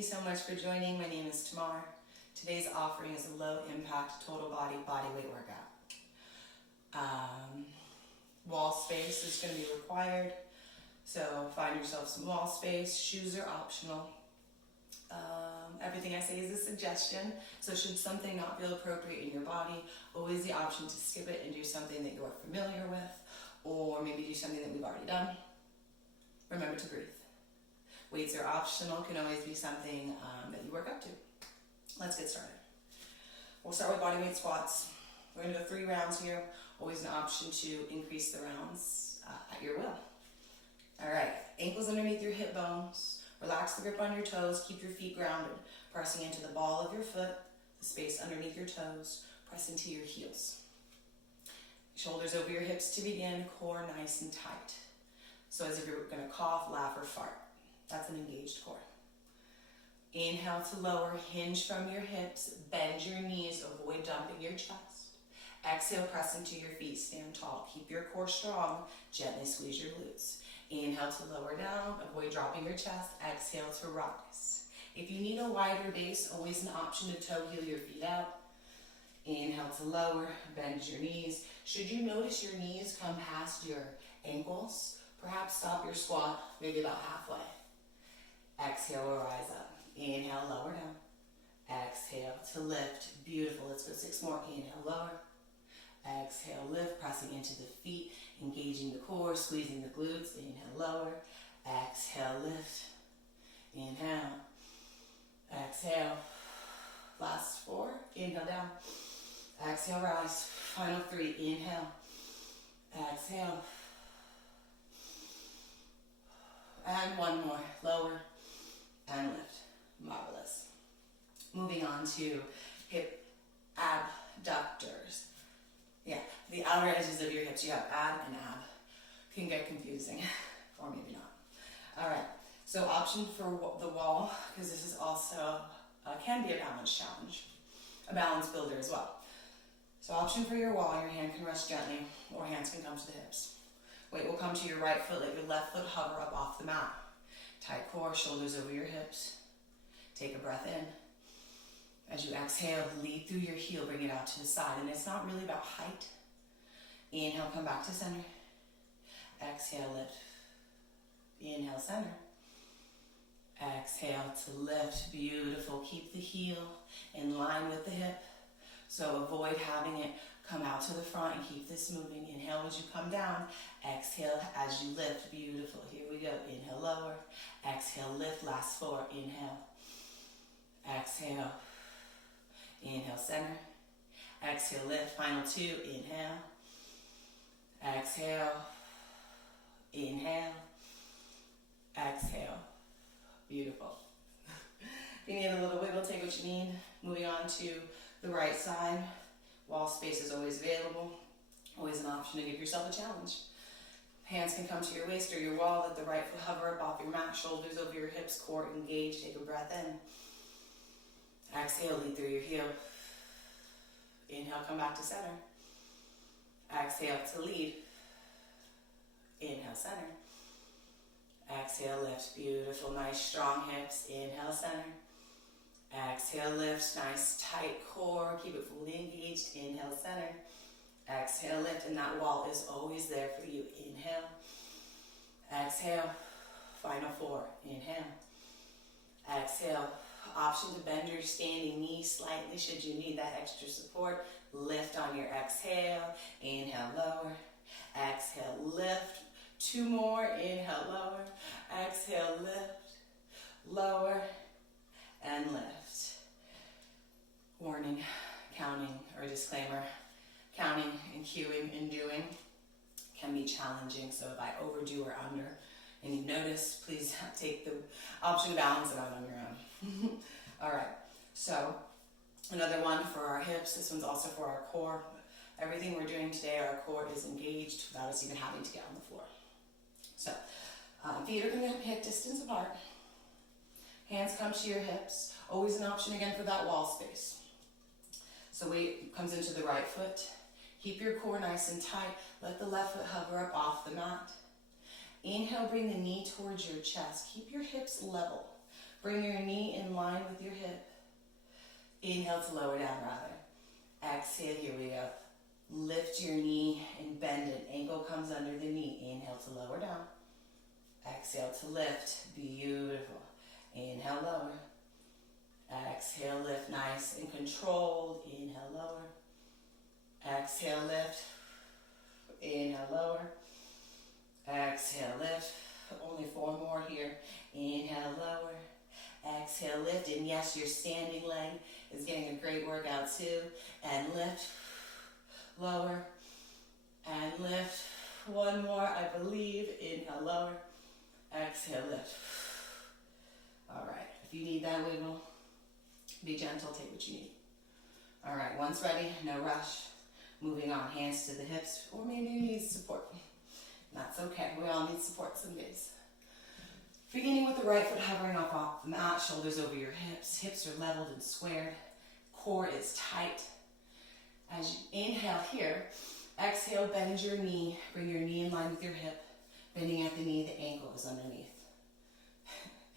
you so much for joining. My name is Tamar. Today's offering is a low impact total body weight workout. Wall space is going to be required. So find yourself some wall space. Shoes are optional. Everything I say is a suggestion. So should something not feel appropriate in your body, always the option to skip it and do something that you're familiar with, or maybe do something that we've already done. Remember to breathe. Weights are optional, can always be something that you work up to. Let's get started. We'll start with bodyweight squats. We're going to go 3 rounds here. Always an option to increase the rounds at your will. All right, ankles underneath your hip bones. Relax the grip on your toes. Keep your feet grounded. Pressing into the ball of your foot, the space underneath your toes. Press into your heels. Shoulders over your hips to begin. Core nice and tight. So as if you're going to cough, laugh, or fart. That's an engaged core. Inhale to lower, hinge from your hips, bend your knees, avoid dumping your chest. Exhale, press into your feet, stand tall. Keep your core strong, gently squeeze your glutes. Inhale to lower down, avoid dropping your chest. Exhale to rise. If you need a wider base, always an option to toe heel your feet out. Inhale to lower, bend your knees. Should you notice your knees come past your ankles, perhaps stop your squat, maybe about halfway. Exhale, we'll rise up. Inhale, lower down. Exhale to lift. Beautiful. Let's go 6 more. Inhale, lower. Exhale, lift, pressing into the feet, engaging the core, squeezing the glutes. Inhale, lower. Exhale, lift. Inhale. Exhale. Last 4. Inhale, down. Exhale, rise. Final 3. Inhale. Exhale. And 1 more. Lower. And lift. Marvelous. Moving on to hip abductors. Yeah, the outer edges of your hips. You have ab and ab. Can get confusing, or maybe not. All right, so option for the wall, because this is also, can be a balance challenge, a balance builder as well. So option for your wall, your hand can rest gently, or hands can come to the hips. Weight will come to your right foot, let your left foot hover up off the mat. Tight core, shoulders over your hips. Take a breath in. As you exhale, lead through your heel, bring it out to the side. And it's not really about height. Inhale, come back to center. Exhale, lift. Inhale, center. Exhale to lift. Beautiful. Keep the heel in line with the hip. So avoid having it come out to the front and keep this moving. Inhale as you come down. Exhale as you lift. Beautiful. Here we go. Inhale, lower. Exhale, lift. Last 4. Inhale. Exhale. Inhale, center. Exhale, lift. Final 2. Inhale. Exhale. Inhale. Exhale. Beautiful. If you need a little wiggle, take what you need. Moving on to the right side. Wall space is always available. Always an option to give yourself a challenge. Hands can come to your waist or your wall. Let the right foot hover up off your mat. Shoulders over your hips. Core engaged. Take a breath in. Exhale, lead through your heel. Inhale, come back to center. Exhale to lead. Inhale, center. Exhale, lift. Beautiful, nice, strong hips. Inhale, center. Exhale, lift. Nice, tight core. Keep it fully engaged. Inhale, center. Exhale, lift. And that wall is always there for you. Inhale. Exhale. Final 4. Inhale. Exhale. Option to bend your standing knee slightly should you need that extra support. Lift on your exhale. Inhale, lower. Exhale, lift. 2 more. Inhale, lower. Exhale, lift. Lower. And lift. Warning, counting, or disclaimer. Counting and cueing and doing can be challenging. So if I overdo or under, and you notice, please take the option to balance it out on your own. All right, so another one for our hips. This one's also for our core. Everything we're doing today, our core is engaged without us even having to get on the floor. So feet are going to hip distance apart. Hands come to your hips. Always an option again for that wall space. So weight comes into the right foot. Keep your core nice and tight. Let the left foot hover up off the mat. Inhale, bring the knee towards your chest. Keep your hips level. Bring your knee in line with your hip. Inhale to lower down rather. Exhale, here we go. Lift your knee and bend it. Ankle comes under the knee. Inhale to lower down. Exhale to lift. Beautiful. Inhale, lower. Exhale, lift, nice and controlled. Inhale, lower. Exhale, lift. Inhale, lower. Exhale, lift. Only 4 more here. Inhale, lower. Exhale, lift. And yes, your standing leg is getting a great workout too. And lift. Lower. And lift. 1 more, I believe. Inhale, lower. Exhale, lift. All right. If you need that wiggle, be gentle, take what you need. All right, once ready, no rush. Moving on, hands to the hips, or maybe you need support. That's okay, we all need support some days. Beginning with the right foot hovering off the mat, shoulders over your hips. Hips are leveled and squared. Core is tight. As you inhale here, exhale, bend your knee. Bring your knee in line with your hip. Bending at the knee, the ankle is underneath.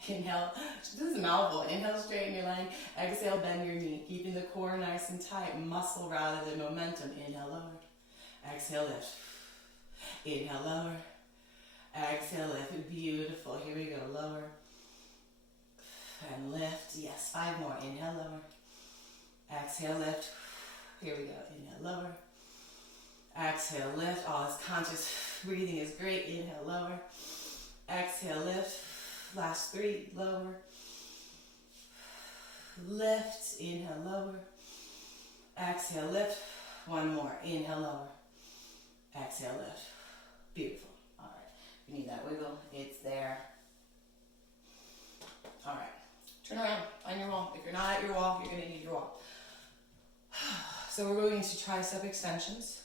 Inhale, this is a mouthful. Inhale, straighten your leg. Exhale, bend your knee. Keeping the core nice and tight. Muscle rather than momentum. Inhale, lower. Exhale, lift. Inhale, lower. Exhale, lift. Beautiful. Here we go. Lower. And lift. Yes, 5 more. Inhale, lower. Exhale, lift. Here we go. Inhale, lower. Exhale, lift. Oh, this conscious breathing is great. Inhale, lower. Exhale, lift. Last 3, lower. Lift, inhale, lower. Exhale, lift. 1 more, inhale, lower. Exhale, lift. Beautiful. All right, if you need that wiggle, it's there. All right, turn around, find your wall. If you're not at your wall, you're gonna need your wall. So we're going into tricep extensions.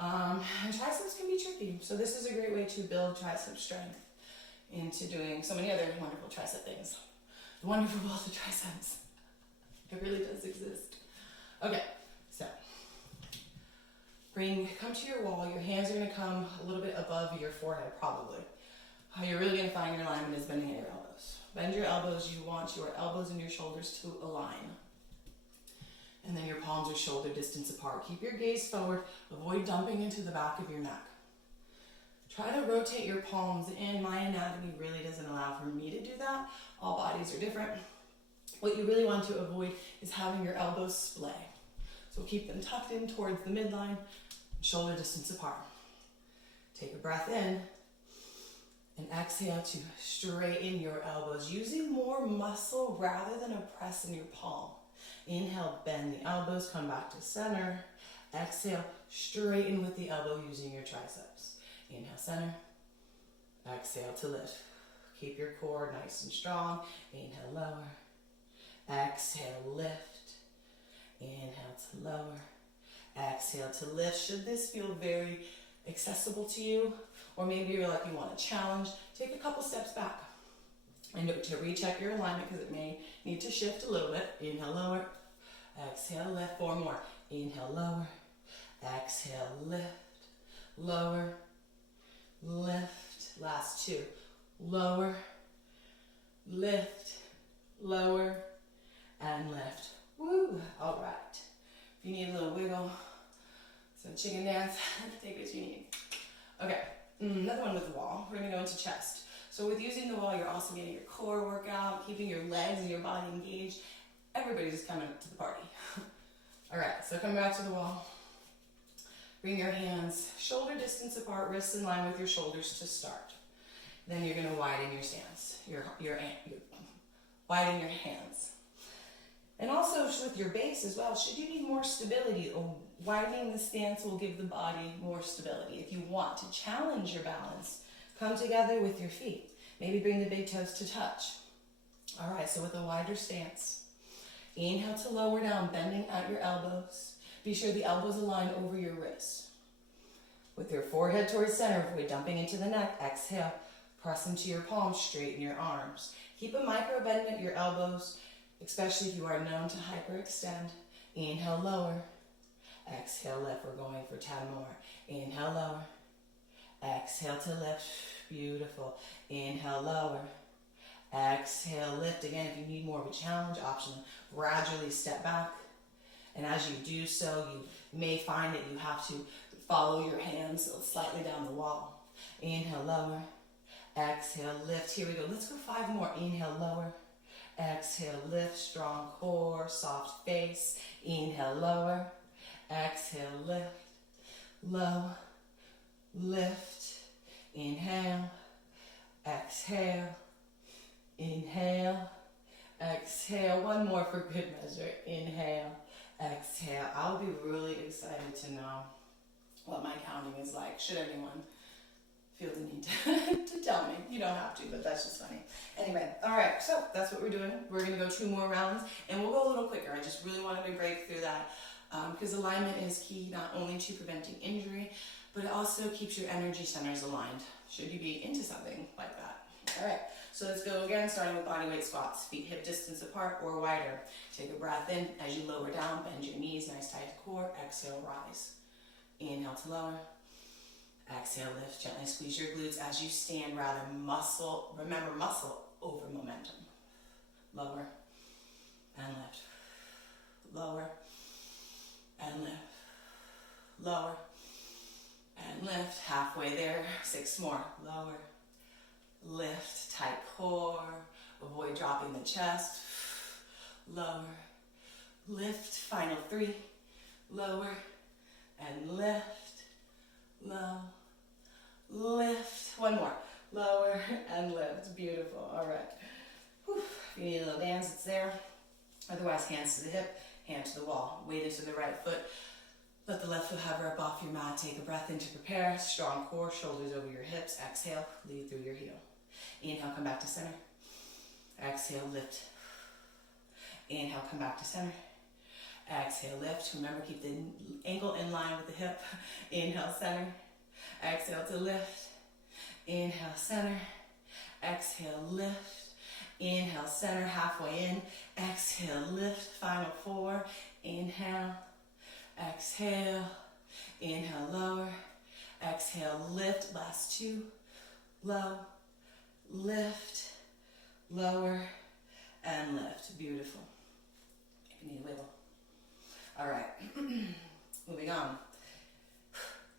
And triceps can be tricky. So this is a great way to build tricep strength into doing so many other wonderful tricep things. The wonderful ball of triceps. It really does exist. Okay, so come to your wall. Your hands are gonna come a little bit above your forehead, probably. How you're really gonna find your alignment is bending at your elbows. Bend your elbows. You want your elbows and your shoulders to align. And then your palms are shoulder distance apart. Keep your gaze forward. Avoid dumping into the back of your neck. Try to rotate your palms in. My anatomy really doesn't allow for me to do that. All bodies are different. What you really want to avoid is having your elbows splay. So keep them tucked in towards the midline, shoulder distance apart. Take a breath in and exhale to straighten your elbows, using more muscle rather than a press in your palm. Inhale, bend the elbows, come back to center. Exhale, straighten with the elbow using your triceps. Inhale, center. Exhale to lift. Keep your core nice and strong. Inhale, lower. Exhale, lift. Inhale to lower. Exhale to lift. Should this feel very accessible to you, or maybe you're like you want a challenge, take a couple steps back and to recheck your alignment because it may need to shift a little bit. Inhale, lower. Exhale, lift. 4 more. Inhale, lower. Exhale, lift. Lower. Lift. Last 2. Lower. Lift. Lower. And lift. Woo! All right. If you need a little wiggle, some chicken dance, take what you need. Okay, another one with the wall. We're gonna go into chest. So with using the wall, you're also getting your core workout, keeping your legs and your body engaged. Everybody's coming to the party. All right, so come back to the wall. Bring your hands shoulder distance apart, wrists in line with your shoulders to start. Then you're gonna widen your stance, widen your hands. And also with your base as well, should you need more stability, widening the stance will give the body more stability. If you want to challenge your balance, come together with your feet. Maybe bring the big toes to touch. All right, so with a wider stance, inhale to lower down, bending at your elbows. Be sure the elbows align over your wrists. With your forehead towards center, avoid dumping into the neck. Exhale, press into your palms, straighten your arms. Keep a micro bend at your elbows, especially if you are known to hyperextend. Inhale, lower. Exhale, lift. We're going for 10 more. Inhale, lower. Exhale to lift. Beautiful. Inhale, lower. Exhale, lift. Again, if you need more of a challenge option, gradually step back. And as you do so, you may find that you have to follow your hands slightly down the wall. Inhale, lower. Exhale, lift. Here we go. Let's go 5 more. Inhale, lower. Exhale, lift. Strong core, soft face. Inhale, lower. Exhale, lift. Low. Lift. Inhale. Exhale. Inhale. Exhale. One more for good measure. Inhale. Exhale. I'll be really excited to know what my counting is like. Should anyone feel the need to tell me. You don't have to, but that's just funny. Anyway, all right, so that's what we're doing. We're going to go 2 more rounds, and we'll go a little quicker. I just really wanted to break through that because alignment is key not only to preventing injury, but it also keeps your energy centers aligned, should you be into something like that. All right, so let's go again, starting with bodyweight squats. Feet hip distance apart or wider. Take a breath in. As you lower down, bend your knees, nice tight core. Exhale, rise. Inhale to lower. Exhale, lift. Gently squeeze your glutes as you stand. Rather muscle, remember muscle over momentum. Lower and lift. Lower and lift. Lower and lift. Halfway there. 6 more. Lower. Lift. Tight core. Avoid dropping the chest. Lower. Lift. Final 3. Lower and lift. Low, lift. 1 more. Lower and lift. Beautiful. All right. Whew. If you need a little dance, it's there. Otherwise, hands to the hip, hand to the wall. Weight into the right foot. Let the left foot hover up off your mat. Take a breath in to prepare. Strong core, shoulders over your hips. Exhale, lead through your heel. Inhale, come back to center. Exhale, lift. Inhale, come back to center. Exhale, lift. Remember, keep the ankle in line with the hip. Inhale, center. Exhale to lift. Inhale, center. Exhale, lift. Inhale, center, halfway in. Exhale, lift. Final 4. Inhale. Exhale. Inhale, lower. Exhale, lift. Last 2. Low. Lift. Lower. And lift. Beautiful. If you need a wiggle. All right, moving on.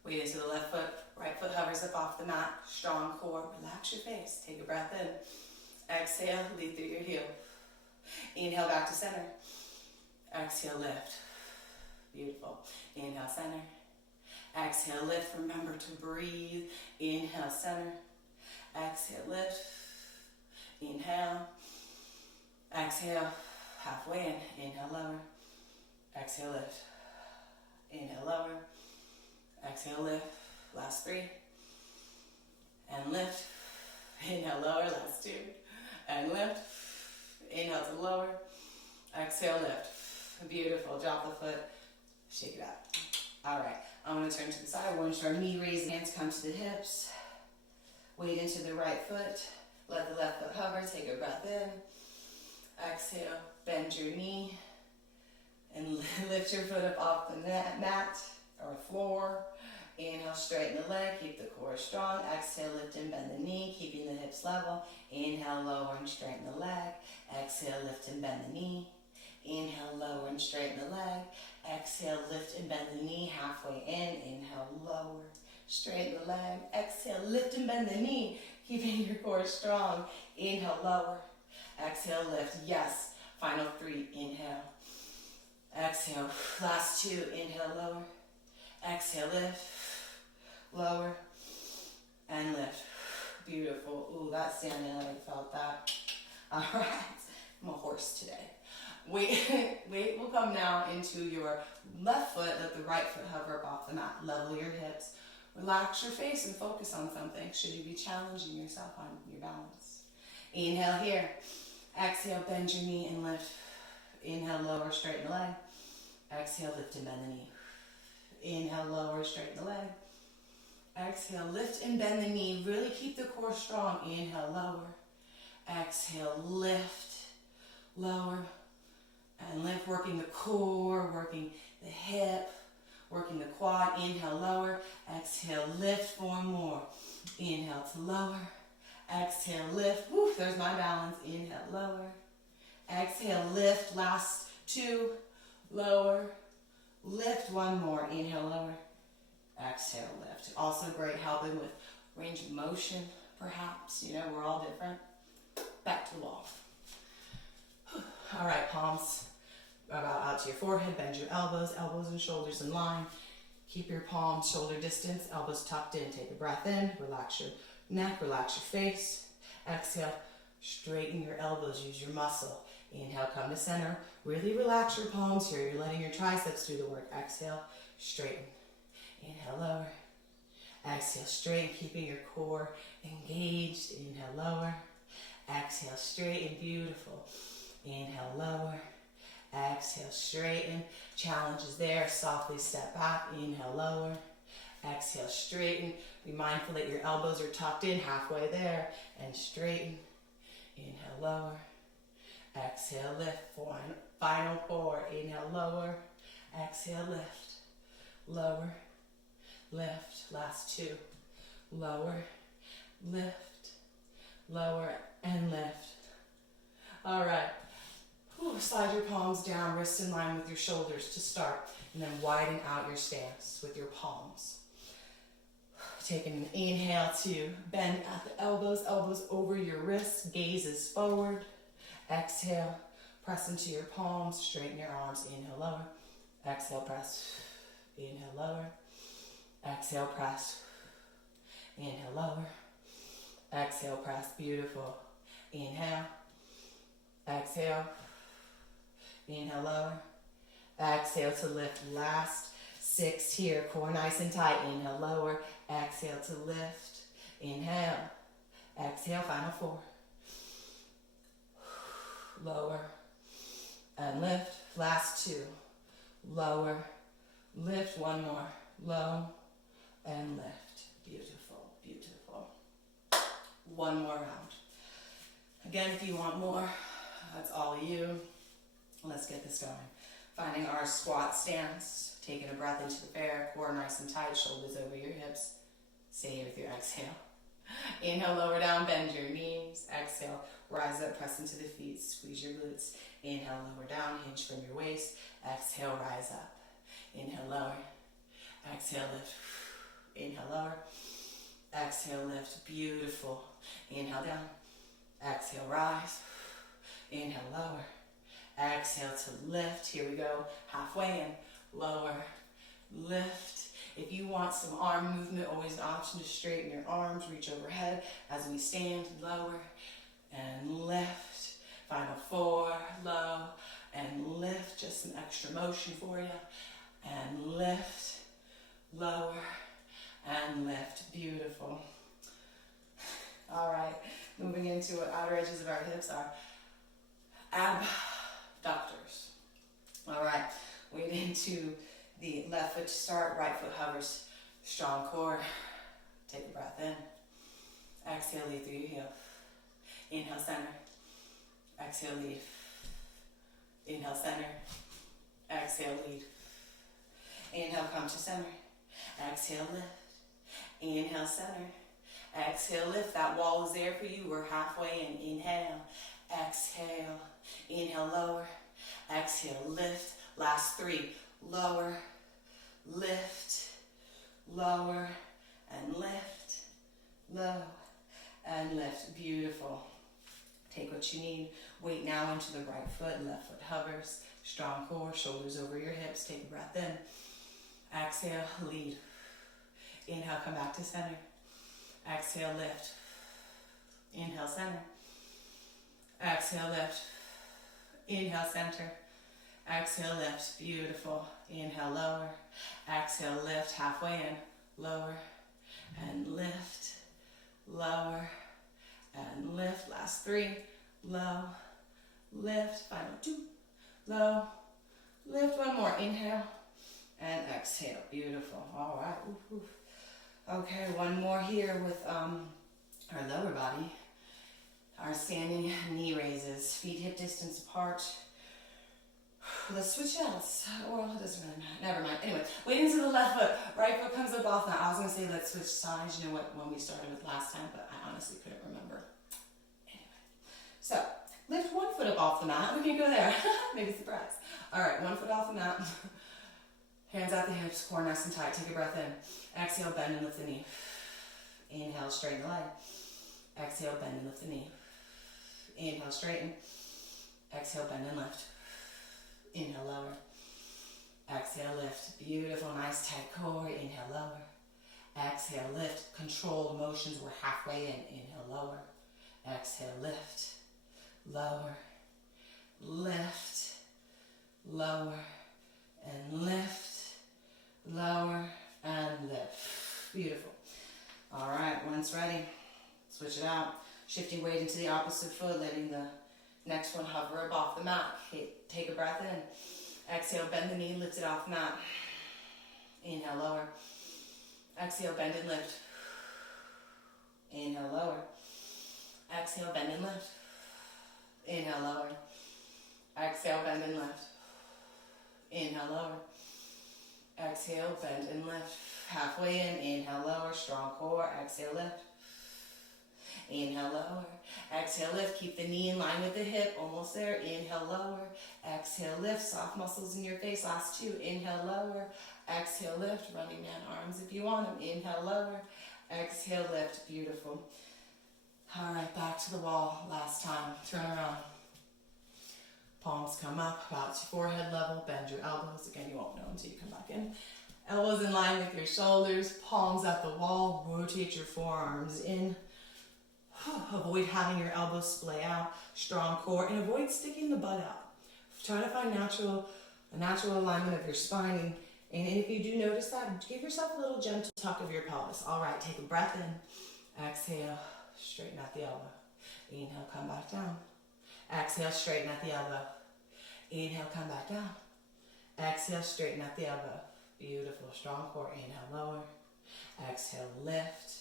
Weight into the left foot, right foot hovers up off the mat, strong core, relax your face, take a breath in. Exhale, lead through your heel. Inhale, back to center. Exhale, lift. Beautiful. Inhale, center. Exhale, lift. Remember to breathe. Inhale, center. Exhale, lift. Inhale. Exhale, halfway in. Inhale, lower. Exhale, lift. Inhale, lower. Exhale, lift. Last 3. And lift. Inhale, lower. Last 2. And lift. Inhale to lower. Exhale, lift. Beautiful. Drop the foot. Shake it out. All right. I'm going to turn to the side. We're going to start knee raising. Hands come to the hips. Weight into the right foot. Let the left foot hover. Take a breath in. Exhale. Bend your knee. And lift your foot up off the mat or floor. Inhale, straighten the leg, keep the core strong. Exhale, lift and bend the knee, keeping the hips level. Inhale, lower and straighten the leg. Exhale, lift and bend the knee. Inhale, lower and straighten the leg. Exhale, lift and bend the knee halfway in. Inhale, lower, straighten the leg. Exhale, lift and bend the knee, keeping your core strong. Inhale, lower. Exhale, lift. Yes. Final 3. Inhale. Exhale, last 2, inhale, lower. Exhale, lift, lower, and lift. Beautiful. Ooh, that's standing, I felt that. All right, I'm a horse today. Weight will come now into your left foot, let the right foot hover up off the mat. Level your hips, relax your face and focus on something. Should you be challenging yourself on your balance? Inhale here. Exhale, bend your knee and lift. Inhale, lower, straighten the leg. Exhale, lift and bend the knee. Inhale, lower, straighten the leg. Exhale, lift and bend the knee. Really keep the core strong. Inhale, lower. Exhale, lift, lower, and lift. Working the core, working the hip, working the quad. Inhale, lower. Exhale, lift. 4 more. Inhale to lower. Exhale, lift. Woo, there's my balance. Inhale, lower. Exhale, lift. Last two. Lower. Lift one more. Inhale, lower. Exhale, lift. Also great helping with range of motion, perhaps. You know, we're all different. Back to the wall. All right, palms about out to your forehead. Bend your elbows and shoulders in line. Keep your palms shoulder distance, elbows tucked in. Take a breath in. Relax your neck, relax your face. Exhale, straighten your elbows, use your muscle. Inhale, come to center. Really relax your palms here. You're letting your triceps do the work. Exhale, straighten. Inhale, lower. Exhale, straighten, keeping your core engaged. Inhale, lower. Exhale, straighten, beautiful. Inhale, lower. Exhale, straighten. Challenge is there. Softly step back. Inhale, lower. Exhale, straighten. Be mindful that your elbows are tucked in halfway there. And straighten. Inhale, lower. Exhale, lift. Final four. Inhale, lower. Exhale, lift. Lower. Lift. Last two. Lower. Lift. Lower. And lift. All right. Slide your palms down, wrists in line with your shoulders to start. And then widen out your stance with your palms. Taking an inhale to bend at the elbows, elbows over your wrists, gazes forward. Exhale, press into your palms, straighten your arms. Inhale, lower. Exhale, press. Inhale, lower. Exhale, press. Inhale, lower. Exhale, press. Beautiful. Inhale. Exhale. Inhale, lower. Exhale to lift. Last 6 here. Core nice and tight. Inhale, lower. Exhale to lift. Inhale. Exhale, final 4. Lower. And lift. Last 2. Lower. Lift. One more. Low. And lift. Beautiful. Beautiful. One more round. Again, if you want more, that's all you. Let's get this going. Finding our squat stance. Taking a breath into the air. Core nice and tight. Shoulders over your hips. Stay with your exhale. Inhale, lower down. Bend your knees. Exhale. Rise up. Press into the feet. Squeeze your glutes. Inhale, lower down. Hinge from your waist. Exhale, rise up. Inhale, lower. Exhale, lift. Inhale, lower. Exhale, lift. Beautiful. Inhale, down. Exhale, rise. Inhale, lower. Exhale to lift. Here we go. Halfway in. Lower. Lift. If you want some arm movement, always an option to straighten your arms. Reach overhead as we stand. Lower and lift. Final 4. Low and lift. Just some extra motion for you. And lift. Lower and lift. Beautiful. All right. Moving into what outer edges of our hips are abductors. All right, weight into the left foot to start, right foot hovers, strong core. Take a breath in. Exhale, lead through your heel. Inhale, center. Exhale, lead. Inhale, center. Exhale, lead. Inhale, come to center. Exhale, lift. Inhale, center. Exhale, lift. That wall is there for you. We're halfway in. Inhale. Exhale. Inhale, lower. Exhale, lift. Last 3. Lower. Lift. Lower. And lift. Low. And lift. Beautiful. Take what you need. Weight now into the right foot. Left foot hovers. Strong core. Shoulders over your hips. Take a breath in. Exhale, lead. Inhale, come back to center. Exhale, lift. Inhale, center. Exhale, lift. Inhale, center. Exhale, lift. Beautiful. Inhale, lower. Exhale, lift. Halfway in. Lower. And lift. Lower. And lift. Last 3. Low. Lift. Final 2. Low. Lift. One more. Inhale. And exhale. Beautiful. All right. Oof, oof. Okay, one more here with our lower body. Our standing knee raises. Feet hip distance apart. Let's switch it out. Well, it doesn't really matter. Never mind. Anyway, weight into the left foot. Right foot comes up off the mat. I was going to say let's switch sides. You know what? When we started with last time, but I honestly couldn't remember. Anyway. So, lift one foot up off the mat. We can go there. Maybe surprise. All right, one foot off the mat. Hands at the hips, core nice and tight. Take a breath in. Exhale, bend and lift the knee. Inhale, straighten the leg. Exhale, bend and lift the knee. Inhale, straighten. Exhale, bend and lift. Inhale, lower. Exhale, lift. Beautiful, nice tight core. Inhale, lower. Exhale, lift. Controlled motions. We're halfway in. Inhale, lower. Exhale, lift. Lower. Lift. Lower. And lift. Lower. And lift. Beautiful. All right, once ready, switch it out. Shifting weight into the opposite foot, letting the next one hover up off the mat. Take a breath in. Exhale, bend the knee, lift it off the mat. Inhale, lower. Exhale, bend and lift. Inhale, lower. Exhale, bend and lift. Inhale, lower. Exhale, bend and lift. Inhale, lower. Exhale, bend and lift. Halfway in, inhale, lower, strong core. Exhale, lift. Inhale, lower. Exhale, lift. Keep the knee in line with the hip. Almost there. Inhale, lower. Exhale, lift. Soft muscles in your face. Last two. Inhale, lower. Exhale, lift. Running man arms if you want them. Inhale, lower. Exhale, lift. Beautiful. All right, back to the wall. Last time. Turn around. Palms come up about to forehead level. Bend your elbows. Again, you won't know until you come back in. Elbows in line with your shoulders. Palms at the wall. Rotate your forearms in. Avoid having your elbows splay out. Strong core. And avoid sticking the butt out. Try to find a natural alignment of your spine. And if you do notice that, give yourself a little gentle tuck of your pelvis. All right, take a breath in. Exhale. Straighten out the elbow. Inhale, come back down. Exhale, straighten out the elbow. Inhale, come back down. Exhale, straighten out the elbow. Beautiful, strong core. Inhale, lower. Exhale, lift.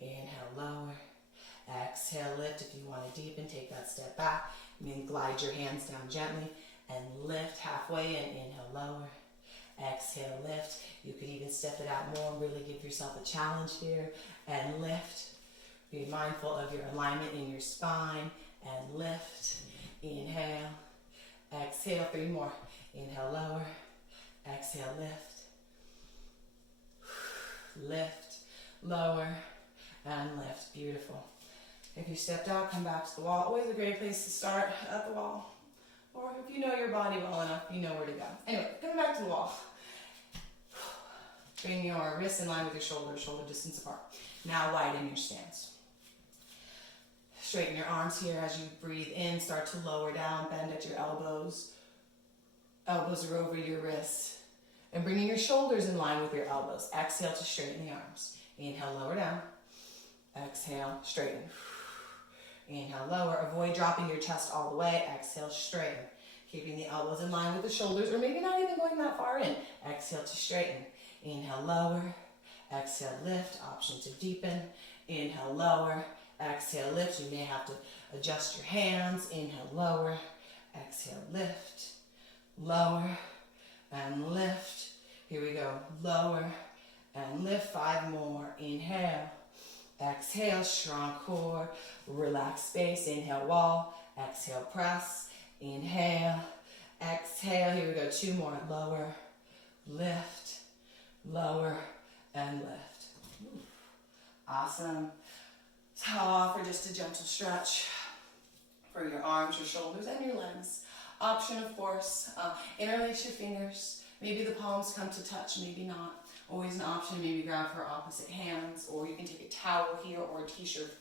Inhale, lower. Exhale, lift. If you want to deepen, take that step back. And then glide your hands down gently and lift halfway in. Inhale, lower. Exhale, lift. You could even step it out more and really give yourself a challenge here. And lift. Be mindful of your alignment in your spine. And lift. Inhale. Exhale. 3 more. Inhale, lower. Exhale, lift. Lift. Lower. And lift. Beautiful. If you stepped out, come back to the wall. Always a great place to start, at the wall. Or if you know your body well enough, you know where to go. Anyway, coming back to the wall. Bring your wrists in line with your shoulders, shoulder distance apart. Now widen your stance. Straighten your arms here as you breathe in. Start to lower down, bend at your elbows. Elbows are over your wrists. And bringing your shoulders in line with your elbows. Exhale to straighten the arms. Inhale, lower down. Exhale, straighten. Inhale, lower. Avoid dropping your chest all the way. Exhale, straighten. Keeping the elbows in line with the shoulders, or maybe not even going that far in. Exhale to straighten. Inhale, lower. Exhale, lift. Option to deepen. Inhale, lower. Exhale, lift. You may have to adjust your hands. Inhale, lower. Exhale, lift. Lower and lift. Here we go. Lower and lift. 5 more. Inhale. Exhale, strong core. Relax space. Inhale, wall. Exhale, press. Inhale. Exhale. Here we go. 2 more. Lower. Lift. Lower and lift. Awesome. So I'll offer just a gentle stretch for your arms, your shoulders, and your legs. Option, of course, interlace your fingers. Maybe the palms come to touch, maybe not. Always an option, maybe grab for opposite hands, or you can take a towel here or a t-shirt.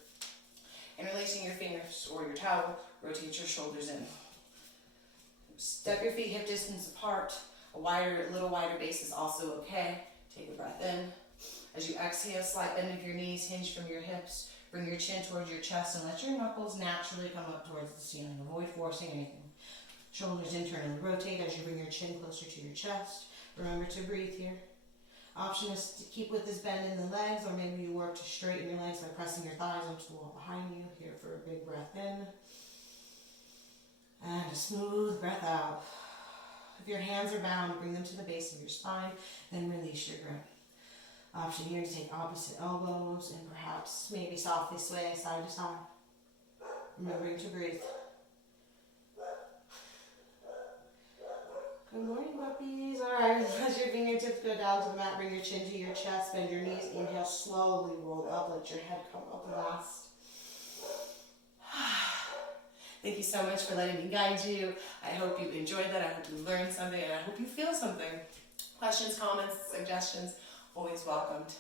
Interlacing your fingers or your towel, rotate your shoulders in. Step your feet hip distance apart. A little wider base is also okay. Take a breath in. As you exhale, slight bend of your knees, hinge from your hips. Bring your chin towards your chest and let your knuckles naturally come up towards the ceiling. Avoid forcing anything. Shoulders internally rotate as you bring your chin closer to your chest. Remember to breathe here. Option is to keep with this bend in the legs, or maybe you work to straighten your legs by pressing your thighs onto the wall behind you. Here for a big breath in. And a smooth breath out. If your hands are bound, bring them to the base of your spine, then release your grip. Option here to take opposite elbows and perhaps maybe softly sway side to side. Remembering to breathe. Good morning, puppies. All right, let your fingertips go down to the mat. Bring your chin to your chest. Bend your knees. Inhale, slowly roll up. Let your head come up last. Thank you so much for letting me guide you. I hope you enjoyed that. I hope you learned something, and I hope you feel something. Questions, comments, suggestions, always welcomed.